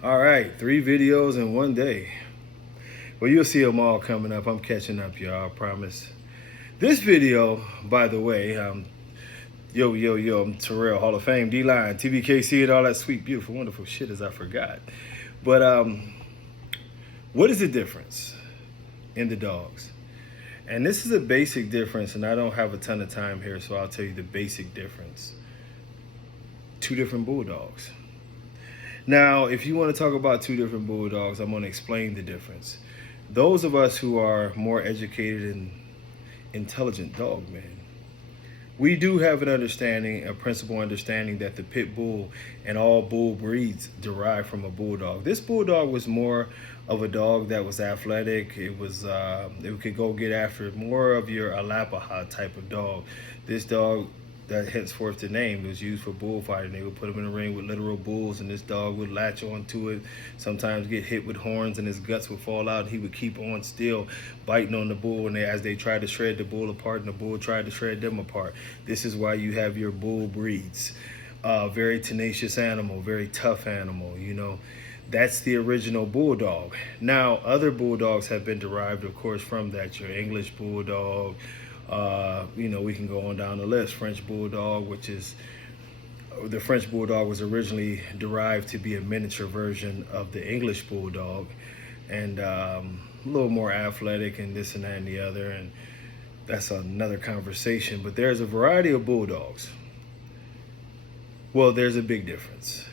All right, 3 videos in one day. Well, you'll see them all coming up. I'm catching up, y'all, I promise. This video, by the way, yo, I'm Terrell, Hall of Fame, D-Line, TBKC, and all that sweet, beautiful, wonderful shit as I forgot. But what is the difference in the dogs? And this is a basic difference, and I don't have a ton of time here, so I'll tell you the basic difference. 2 different bulldogs. Now, if you want to talk about 2 different bulldogs, I'm going to explain the difference. Those of us who are more educated and intelligent dog men, we do have an understanding, a principal understanding that the pit bull and all bull breeds derive from a bulldog. This bulldog was more of a dog that was athletic. It could go get after more of your Alapaha type of dog. This dog, that henceforth the name, was used for bullfighting. They would put him in a ring with literal bulls, and this dog would latch onto it, sometimes get hit with horns, and his guts would fall out, and he would keep on still biting on the bull, and as they tried to shred the bull apart, and the bull tried to shred them apart. This is why you have your bull breeds. Very tenacious animal, very tough animal, you know. That's the original bulldog. Now, other bulldogs have been derived, of course, from that. Your English bulldog, we can go on down the list. French bulldog, which is the French bulldog was originally derived to be a miniature version of the English bulldog, and a little more athletic and this and that and the other, and that's another conversation. But there's a variety of bulldogs. Well, there's a big difference,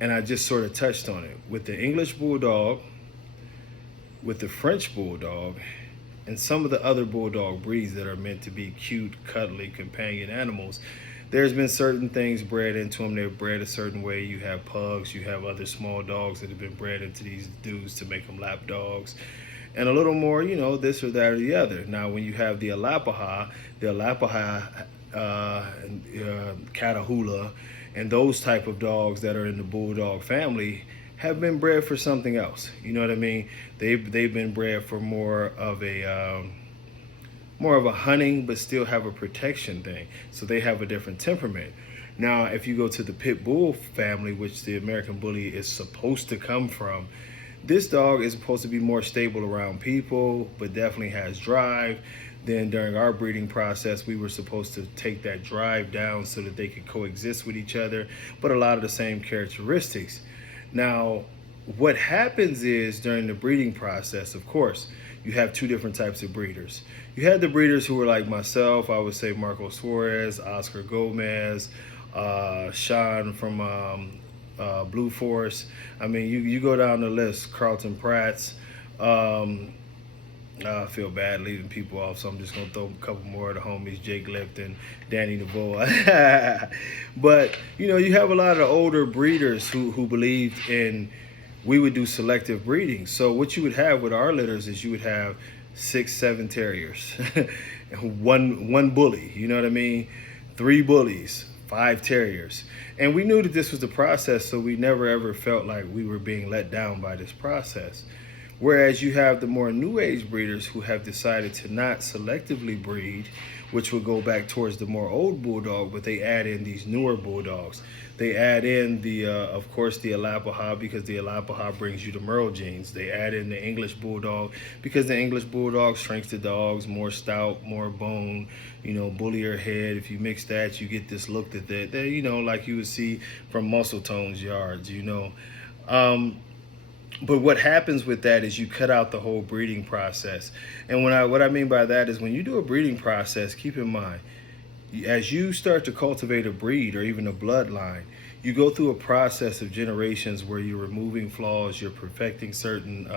and I just sort of touched on it with the English bulldog, with the French bulldog, and some of the other bulldog breeds that are meant to be cute, cuddly companion animals. There's been certain things bred into them. They're bred a certain way. You have pugs, you have other small dogs that have been bred into these dudes to make them lap dogs, and a little more, this or that or the other. Now, when you have the Alapaha, Catahoula, and those type of dogs that are in the bulldog family have been bred for something else. You know what I mean? They've been bred for more of a hunting, but still have a protection thing. So they have a different temperament. Now, if you go to the pit bull family, which the American bully is supposed to come from, this dog is supposed to be more stable around people, but definitely has drive. Then during our breeding process, we were supposed to take that drive down so that they could coexist with each other, but a lot of the same characteristics. Now, what happens is during the breeding process, of course, you have 2 different types of breeders. You had the breeders who were like myself, I would say Marco Suarez, Oscar Gomez, Sean from Blue Force. I mean, you go down the list, Carlton Pratt's. I feel bad leaving people off, so I'm just going to throw a couple more of the homies, Jake Lipton, Danny DeVoe. But, you have a lot of older breeders who believed in, we would do selective breeding. So what you would have with our litters is you would have 6, 7 terriers, one bully, you know what I mean? 3 bullies, 5 terriers. And we knew that this was the process, so we never ever felt like we were being let down by this process. Whereas you have the more new age breeders who have decided to not selectively breed, which would go back towards the more old bulldog, but they add in these newer bulldogs. They add in of course, the Alapaha, because the Alapaha brings you the Merle genes. They add in the English bulldog because the English bulldog shrinks the dogs, more stout, more bone, bullier head. If you mix that, you get this look that like you would see from Muscle Tones yards, But what happens with that is you cut out the whole breeding process. And what I mean by that is when you do a breeding process, keep in mind, as you start to cultivate a breed or even a bloodline, you go through a process of generations where you're removing flaws, you're perfecting certain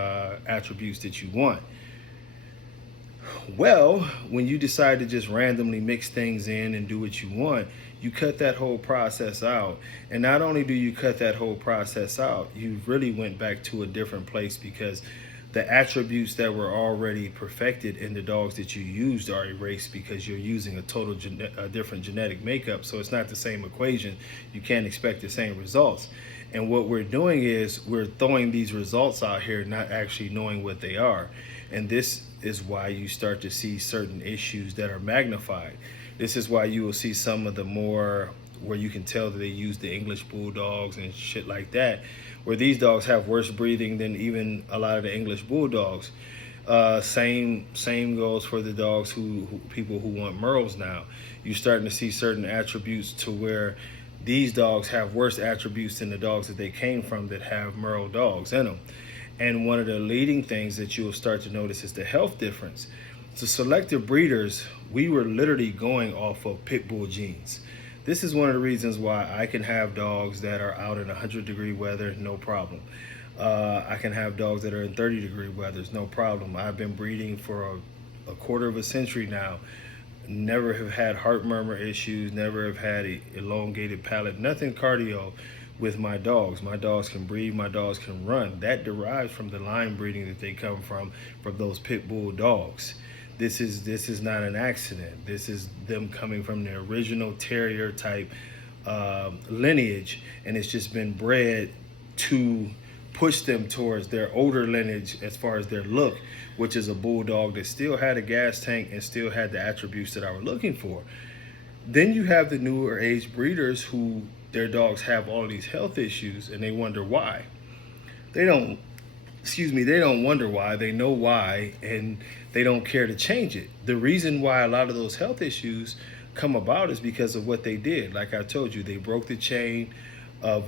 attributes that you want. Well, when you decide to just randomly mix things in and do what you want, you cut that whole process out. And not only do you cut that whole process out, you really went back to a different place, because the attributes that were already perfected in the dogs that you used are erased, because you're using a different genetic makeup. So it's not the same equation. You can't expect the same results. And what we're doing is we're throwing these results out here, not actually knowing what they are. And this is why you start to see certain issues that are magnified. This is why you will see some of the more where you can tell that they use the English Bulldogs and shit like that, where these dogs have worse breathing than even a lot of the English Bulldogs. Same goes for the dogs who people who want Merles now. You're starting to see certain attributes to where these dogs have worse attributes than the dogs that they came from that have Merle dogs in them. And one of the leading things that you'll start to notice is the health difference. So selective breeders, we were literally going off of pit bull genes. This is one of the reasons why I can have dogs that are out in 100-degree weather, no problem. I can have dogs that are in 30-degree weather, no problem. I've been breeding for a quarter of a century now. Never have had heart murmur issues, never have had a elongated palate, nothing cardio with my dogs. My dogs can breathe, my dogs can run. That derives from the line breeding that they come from those pit bull dogs. This is not an accident. This is them coming from the original terrier type lineage, and it's just been bred to push them towards their older lineage as far as their look, which is a bulldog that still had a gas tank and still had the attributes that I was looking for. Then you have the newer age breeders who their dogs have all these health issues and they wonder why. They don't wonder why, they know why, and they don't care to change it. The reason why a lot of those health issues come about is because of what they did. Like I told you, they broke the chain of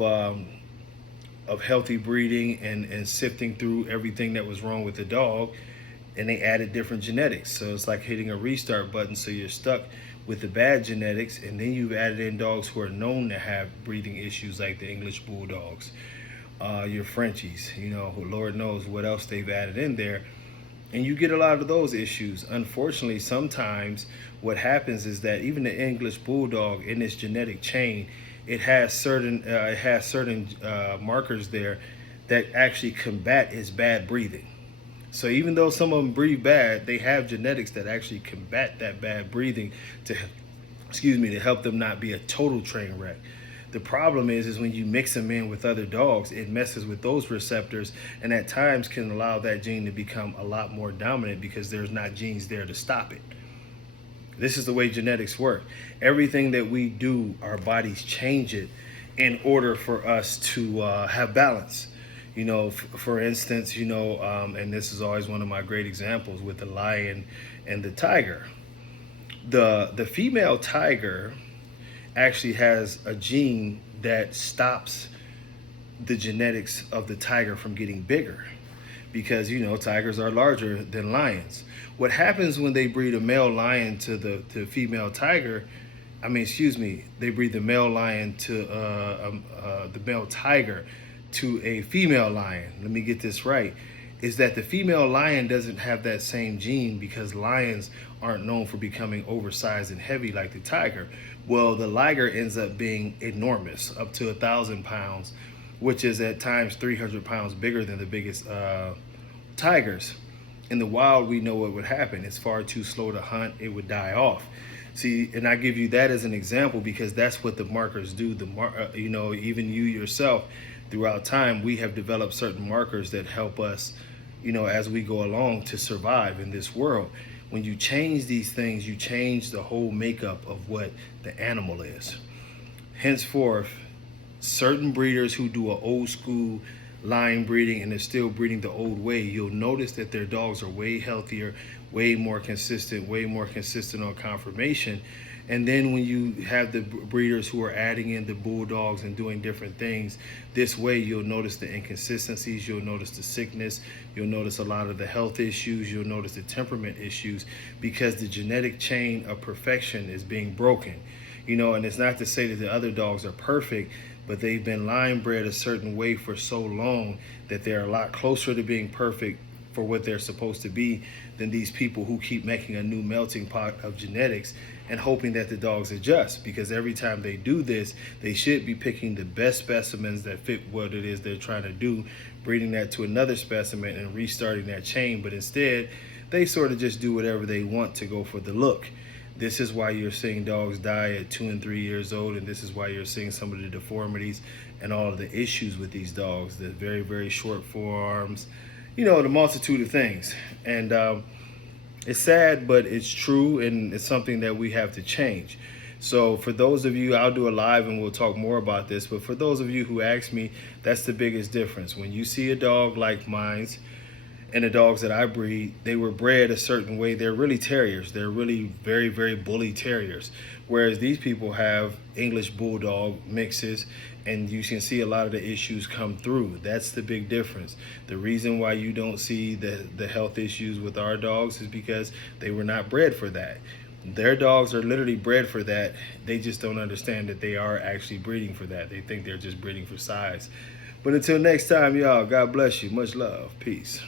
healthy breeding and sifting through everything that was wrong with the dog, and they added different genetics. So it's like hitting a restart button, so you're stuck with the bad genetics, and then you've added in dogs who are known to have breathing issues like the English Bulldogs, your Frenchies, you know, Lord knows what else they've added in there. And you get a lot of those issues. Unfortunately, sometimes what happens is that even the English Bulldog in this genetic chain, it has certain markers there that actually combat its bad breathing. So even though some of them breathe bad, they have genetics that actually combat that bad breathing to help them not be a total train wreck. The problem is when you mix them in with other dogs, it messes with those receptors, and at times can allow that gene to become a lot more dominant because there's not genes there to stop it. This is the way genetics work. Everything that we do, our bodies change it in order for us to have balance. You know, for instance, you know, and this is always one of my great examples with the lion and the tiger. The female tiger actually has a gene that stops the genetics of the tiger from getting bigger, because, you know, tigers are larger than lions. What happens when they breed a male lion to the female tiger, they breed the male lion to the male tiger to a female lion, let me get this right, is that the female lion doesn't have that same gene because lions aren't known for becoming oversized and heavy like the tiger. Well, the liger ends up being enormous, up to 1,000 pounds, which is at times 300 pounds bigger than the biggest tigers. In the wild, we know what would happen. It's far too slow to hunt. It would die off. See, and I give you that as an example because that's what the markers do. You know, even you yourself, throughout time, we have developed certain markers that help us, you know, as we go along to survive in this world. When you change these things, you change the whole makeup of what the animal is. Henceforth, certain breeders who do an old school line breeding and they're still breeding the old way, you'll notice that their dogs are way healthier, way more consistent on conformation. And then when you have the breeders who are adding in the bulldogs and doing different things this way, you'll notice the inconsistencies, you'll notice the sickness, you'll notice a lot of the health issues, you'll notice the temperament issues, because the genetic chain of perfection is being broken. You know, and it's not to say that the other dogs are perfect, but they've been line bred a certain way for so long that they're a lot closer to being perfect for what they're supposed to be than these people who keep making a new melting pot of genetics and hoping that the dogs adjust. Because every time they do this, they should be picking the best specimens that fit what it is they're trying to do, breeding that to another specimen and restarting that chain. But instead, they sort of just do whatever they want to go for the look. This is why you're seeing dogs die at 2 and 3 years old, and this is why you're seeing some of the deformities and all of the issues with these dogs, the very, very short forearms, you know, the multitude of things. And it's sad, but it's true, and it's something that we have to change. So for those of you, I'll do a live and we'll talk more about this, but for those of you who ask me, that's the biggest difference. When you see a dog like mine's, and the dogs that I breed, they were bred a certain way. They're really terriers. They're really very, very bully terriers. Whereas these people have English bulldog mixes, and you can see a lot of the issues come through. That's the big difference. The reason why you don't see the health issues with our dogs is because they were not bred for that. Their dogs are literally bred for that. They just don't understand that they are actually breeding for that. They think they're just breeding for size. But until next time, y'all, God bless you. Much love. Peace.